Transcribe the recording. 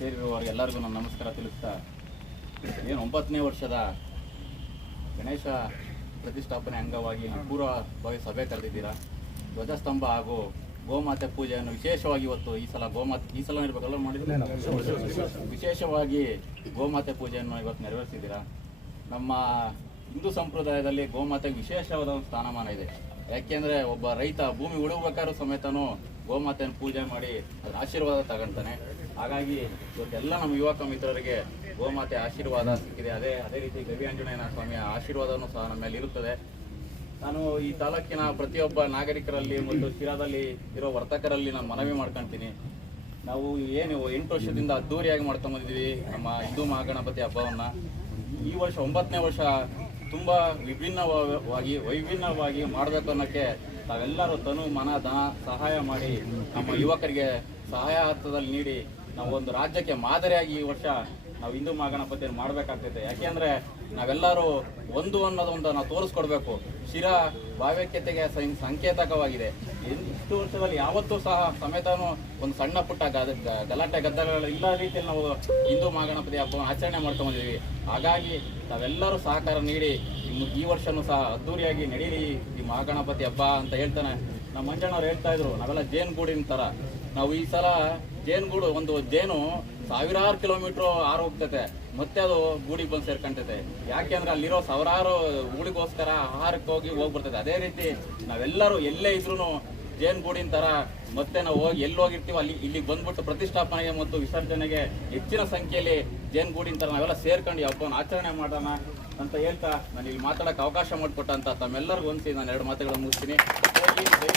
ಸೇರಿರುವವರಿಗೆ ಎಲ್ಲರಿಗೂ ನಾನು ನಮಸ್ಕಾರ ತಿಳಿಸ್ತಾ ಏನು ಒಂಬತ್ತನೇ ವರ್ಷದ ಗಣೇಶ ಪ್ರತಿಷ್ಠಾಪನೆ ಅಂಗವಾಗಿ ಪೂರ್ವಭಾವಿ ಸಭೆ ಕರೆದಿದ್ದೀರಾ? ಧ್ವಜಸ್ತಂಭ ಹಾಗೂ ಗೋಮಾತೆ ಪೂಜೆಯನ್ನು ವಿಶೇಷವಾಗಿ ಇವತ್ತು ಈ ಸಲ ಗೋಮಾತೆ, ಈ ಸಲ ಇರಬೇಕಲ್ಲ ಮಾಡಿದ್ರೆ ವಿಶೇಷವಾಗಿ ಗೋಮಾತೆ ಪೂಜೆಯನ್ನು ಇವತ್ತು ನೆರವೇರಿಸಿದ್ದೀರಾ? ನಮ್ಮ ಹಿಂದೂ ಸಂಪ್ರದಾಯದಲ್ಲಿ ಗೋಮಾತೆಗೆ ವಿಶೇಷವಾದ ಒಂದು ಸ್ಥಾನಮಾನ ಇದೆ. ಯಾಕೆಂದ್ರೆ ಒಬ್ಬ ರೈತ ಭೂಮಿ ಉಳುಬೇಕಾದ್ರೂ ಸಮೇತನು ಗೋಮಾತೆಯನ್ನು ಪೂಜೆ ಮಾಡಿ ಅದ್ರ ಆಶೀರ್ವಾದ ತಗೊಂತಾನೆ. ಹಾಗಾಗಿ ಇವತ್ತೆಲ್ಲ ನಮ್ಮ ಯುವಕ ಮಿತ್ರರಿಗೆ ಗೋಮಾತೆ ಆಶೀರ್ವಾದ ಸಿಕ್ಕಿದೆ. ಅದೇ ಅದೇ ರೀತಿ ಗವಿ ಆಂಜನೇಯನ ಸ್ವಾಮಿಯ ಆಶೀರ್ವಾದನೂ ಸಹ ನಮ್ಮ ಮೇಲೆ ಇರುತ್ತದೆ. ನಾನು ಈ ತಾಲೂಕಿನ ಪ್ರತಿಯೊಬ್ಬ ನಾಗರಿಕರಲ್ಲಿ ಮತ್ತು ಶಿರಾದಲ್ಲಿ ಇರೋ ವರ್ತಕರಲ್ಲಿ ನಾನು ಮನವಿ ಮಾಡ್ಕೊಳ್ತೀನಿ ನಾವು ಏನು ಎಂಟು ವರ್ಷದಿಂದ ಅದ್ದೂರಿಯಾಗಿ ಮಾಡ್ಕೊಂಡ್ ಬಂದಿದ್ದೀವಿ ನಮ್ಮ ಹಿಂದೂ ಮಹಾಗಣಪತಿ ಹಬ್ಬವನ್ನ. ಈ ವರ್ಷ ಒಂಬತ್ತನೇ ವರ್ಷ ತುಂಬಾ ವಿಭಿನ್ನವಾಗಿ, ವೈಭಿನ್ನವಾಗಿ ಮಾಡಬೇಕು ಅನ್ನೋಕ್ಕೆ ತಾವೆಲ್ಲರೂ ತನು, ಮನ, ಧನ ಸಹಾಯ ಮಾಡಿ ನಮ್ಮ ಯುವಕರಿಗೆ ಸಹಾಯ ಹಸ್ತದಲ್ಲಿ ನೀಡಿ ನಾವು ಒಂದು ರಾಜ್ಯಕ್ಕೆ ಮಾದರಿಯಾಗಿ ಈ ವರ್ಷ ನಾವು ಹಿಂದೂ ಮಹಾಗಣಪತಿಯನ್ನು ಮಾಡಬೇಕಾಗ್ತೈತೆ. ಯಾಕೆಂದರೆ ನಾವೆಲ್ಲರೂ ಒಂದು ಅನ್ನೋದೊಂದು ನಾವು ತೋರಿಸ್ಕೊಡ್ಬೇಕು. ಶಿರಾ ಸೈನ್ ಸಂಕೇತಕವಾಗಿದೆ. ಎಷ್ಟು ವರ್ಷದಲ್ಲಿ ಯಾವತ್ತೂ ಸಹ ಸಮೇತನು ಒಂದು ಸಣ್ಣ ಪುಟ್ಟ ಗಲಾಟೆ, ಗದ್ದಲಗಳು ಇಲ್ಲ ರೀತಿಯಲ್ಲಿ ನಾವು ಹಿಂದೂ ಮಹಾಗಣಪತಿ ಹಬ್ಬವನ್ನು ಆಚರಣೆ ಮಾಡ್ಕೊಂಡಿದ್ದೀವಿ ಹಾಗಾಗಿ ನಾವೆಲ್ಲರೂ ಸಹಕಾರ ನೀಡಿ ಈ ವರ್ಷವೂ ಸಹ ಅದ್ದೂರಿಯಾಗಿ ನಡೀಲಿ ಈ ಮಹಾಗಣಪತಿ ಹಬ್ಬ ಅಂತ ಹೇಳ್ತಾನೆ. ನಮ್ಮ ಮಂಜಣ್ಣವ್ರು ಹೇಳ್ತಾ ಇದ್ರು, ನಾವೆಲ್ಲ ಜೇನುಗೂಡಿನ ತರ. ನಾವು ಈ ಸಲ ಜೇನುಗೂಡು, ಒಂದು ಜೇನು ಸಾವಿರಾರು ಕಿಲೋಮೀಟರ್ ಆರು ಹೋಗ್ತೈತೆ. ಮತ್ತೆ ಅದು ಗೂಡಿಗೆ ಬಂದು ಸೇರ್ಕೊಂತೈತೆ. ಯಾಕೆಂದ್ರೆ ಅಲ್ಲಿರೋ ಸಾವಿರಾರು ಗೂಡಿಗೋಸ್ಕರ ಆಹಾರಕ್ಕೆ ಹೋಗಿ ಹೋಗ್ಬಿಡ್ತೈತೆ. ಅದೇ ರೀತಿ ನಾವೆಲ್ಲರೂ ಎಲ್ಲೇ ಇದ್ರು ಜೇನುಗೂಡಿನ ತರ ಮತ್ತೆ ನಾವು ಹೋಗಿ ಎಲ್ಲಿ ಹೋಗಿರ್ತೀವೋ ಅಲ್ಲಿ ಇಲ್ಲಿಗೆ ಬಂದ್ಬಿಟ್ಟು ಪ್ರತಿಷ್ಠಾಪನೆಗೆ ಮತ್ತು ವಿಸರ್ಜನೆಗೆ ಹೆಚ್ಚಿನ ಸಂಖ್ಯೆಯಲ್ಲಿ ಜೇನುಗೂಡಿನ ತರ ನಾವೆಲ್ಲ ಸೇರ್ಕೊಂಡು ಹಬ್ಬವನ್ನು ಆಚರಣೆ ಮಾಡೋಣ ಅಂತ ಹೇಳ್ತಾ ನಾನು ಇಲ್ಲಿ ಮಾತಾಡಕ್ಕೆ ಅವಕಾಶ ಮಾಡಿಕೊಟ್ಟಂತ ತಮ್ಮೆಲ್ಲರಿಗೂ ಹೊಂದಿಸಿ ನಾನು ಎರಡು ಮಾತುಗಳನ್ನು ಮುಗಿಸ್ತೀನಿ.